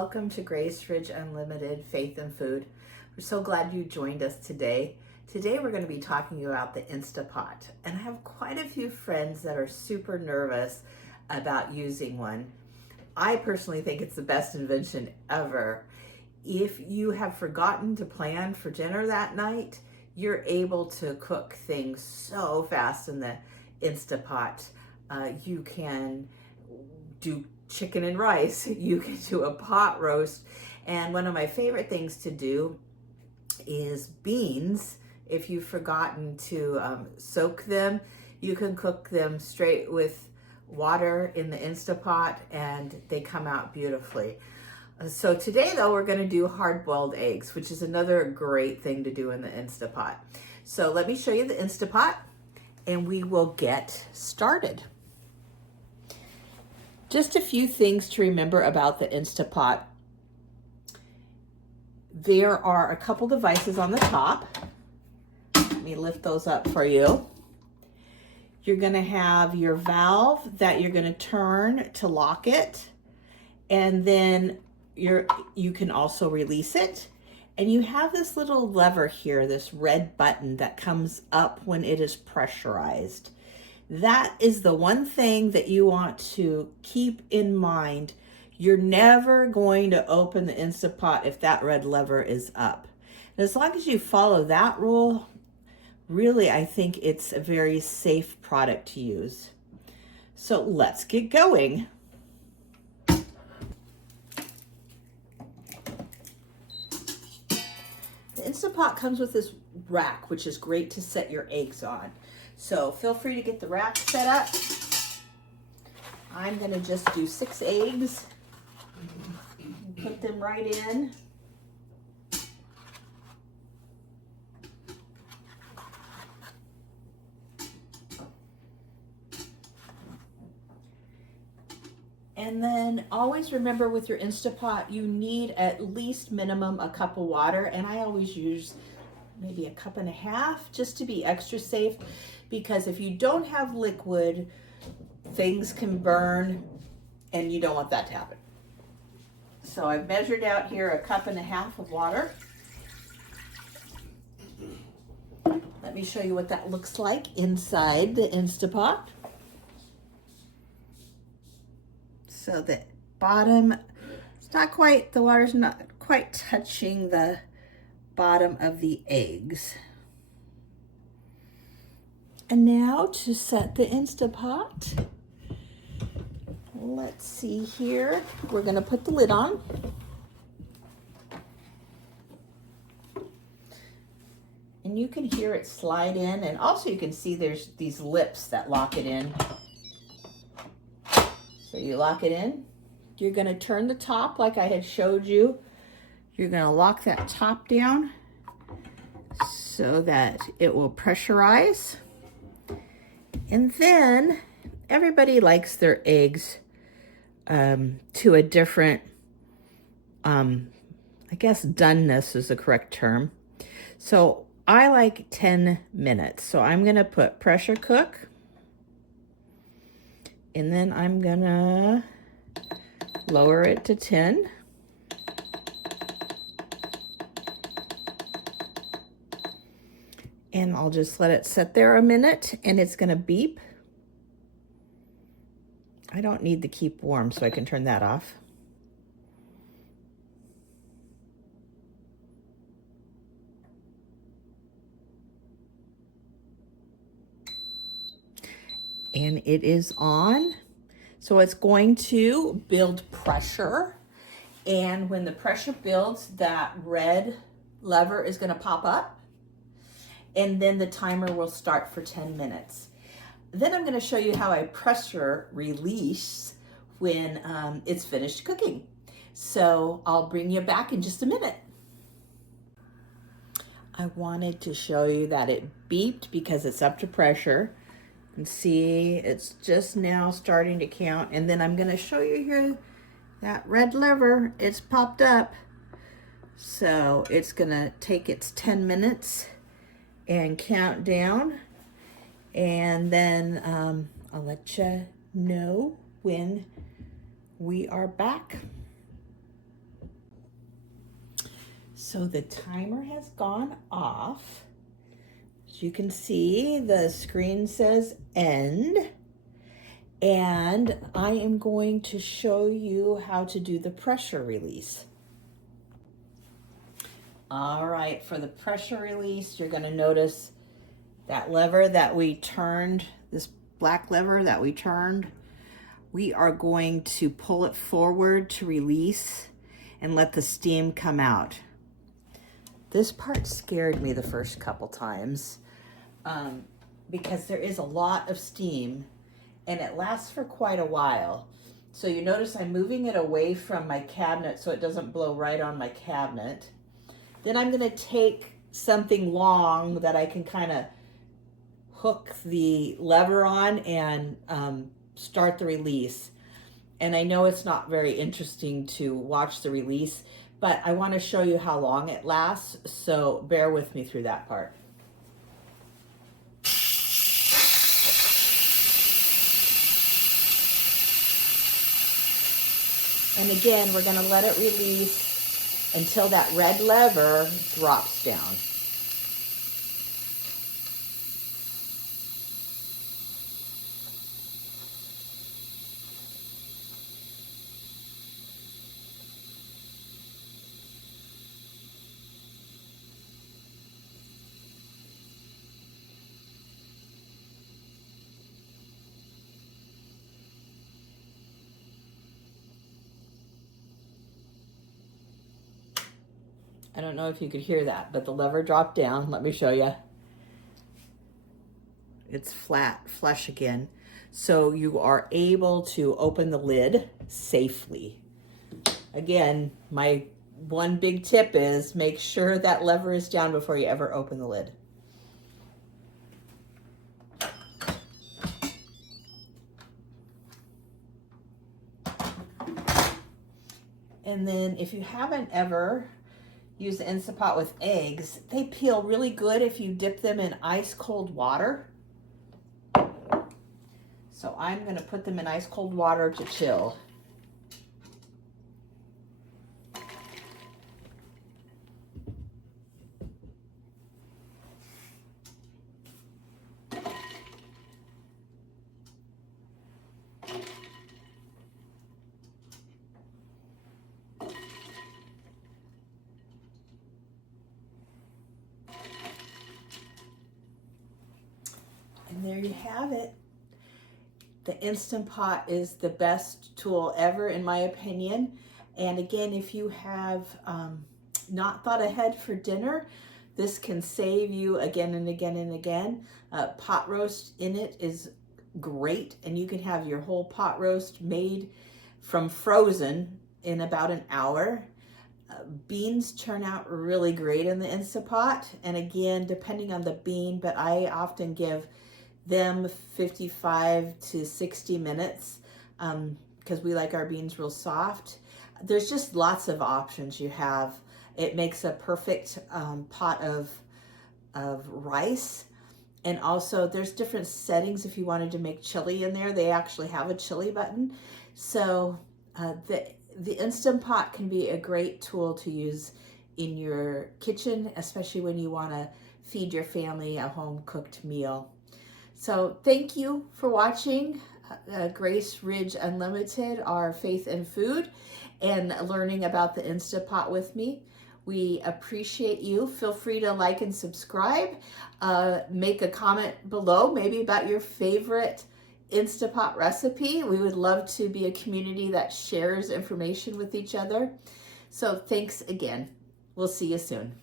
Welcome to Grace Ridge Unlimited Faith and Food. We're so glad you joined us today. Today we're going to be talking about the Instapot. And I have quite a few friends that are super nervous about using one. I personally think it's the best invention ever. If you have forgotten to plan for dinner that night, you're able to cook things so fast in the Instapot. You can do chicken and rice, you can do a pot roast, and one of my favorite things to do is beans. If you've forgotten to soak them, you can cook them straight with water in the Instapot and they come out beautifully. So today though, we're going to do hard-boiled eggs, which is another great thing to do in the Instapot. So let me show you the Instapot and we will get started. Just a few things to remember about the Instapot. There are a couple devices on the top. Let me lift those up for you. You're going to have your valve that you're going to turn to lock it, and then you can also release it. And you have this little lever here, this red button that comes up when it is pressurized. That is the one thing that you want to keep in mind. You're never going to open the Instapot if that red lever is up. And as long as you follow that rule, really, I think it's a very safe product to use. So let's get going. The Instapot comes with this rack, which is great to set your eggs on. So feel free to get the rack set up. I'm going to just do 6 eggs. Put them right in. And then always remember with your Instapot, you need at least minimum a cup of water. And I always use maybe a cup and a half just to be extra safe, because if you don't have liquid, things can burn and you don't want that to happen. So I've measured out here a cup and a half of water. Let me show you what that looks like inside the Instapot. So the bottom, it's not quite, the water's not quite touching the bottom of the eggs. And now to set the Instapot, let's see here. We're going to put the lid on. And you can hear it slide in, and also you can see there's these lips that lock it in. So you lock it in. You're going to turn the top like I had showed you. You're going to lock that top down so that it will pressurize. And then everybody likes their eggs to a different, I guess doneness is the correct term. So I like 10 minutes. So I'm going to put pressure cook. And then I'm going to lower it to 10. And I'll just let it sit there a minute and it's going to beep. I don't need the keep warm, so I can turn that off. And it is on. So it's going to build pressure. And when the pressure builds, that red lever is going to pop up. And then the timer will start for 10 minutes. Then I'm going to show you how I pressure release when it's finished cooking. So I'll bring you back in just a minute. I wanted to show you that it beeped because it's up to pressure. You can see it's just now starting to count. And then I'm going to show you here that red lever, it's popped up. So it's going to take its 10 minutes and count down, and then I'll let you know when we are back. So the timer has gone off. As you can see, the screen says end. And I am going to show you how to do the pressure release. All right, for the pressure release, you're going to notice that lever that we turned, this black lever that we turned, we are going to pull it forward to release and let the steam come out. This part scared me the first couple times because there is a lot of steam and it lasts for quite a while. So you notice I'm moving it away from my cabinet so it doesn't blow right on my cabinet. Then I'm going to take something long that I can kind of hook the lever on and start the release. And I know it's not very interesting to watch the release, but I want to show you how long it lasts, so bear with me through that part. And again, we're going to let it release until that red lever drops down. I don't know if you could hear that, but the lever dropped down. Let me show you. It's flat, flush again. So you are able to open the lid safely. Again, my one big tip is make sure that lever is down before you ever open the lid. And then if you haven't ever used the Instapot with eggs, they peel really good if you dip them in ice cold water. So I'm going to put them in ice cold water to chill. And there you have it. The Instapot is the best tool ever, in my opinion. And again, if you have not thought ahead for dinner, this can save you again and again and again. Pot roast in it is great, and you can have your whole pot roast made from frozen in about an hour. Beans turn out really great in the Instapot, and again, depending on the bean, but I often give them 55 to 60 minutes because we like our beans real soft. There's just lots of options you have. It makes a perfect pot of rice. And also there's different settings if you wanted to make chili in there. They actually have a chili button. So the Instant Pot can be a great tool to use in your kitchen, especially when you want to feed your family a home cooked meal. So thank you for watching Grace Ridge Unlimited, our faith and food, and learning about the Instapot with me. We appreciate you. Feel free to like and subscribe. Make a comment below, maybe about your favorite Instapot recipe. We would love to be a community that shares information with each other. So thanks again. We'll see you soon.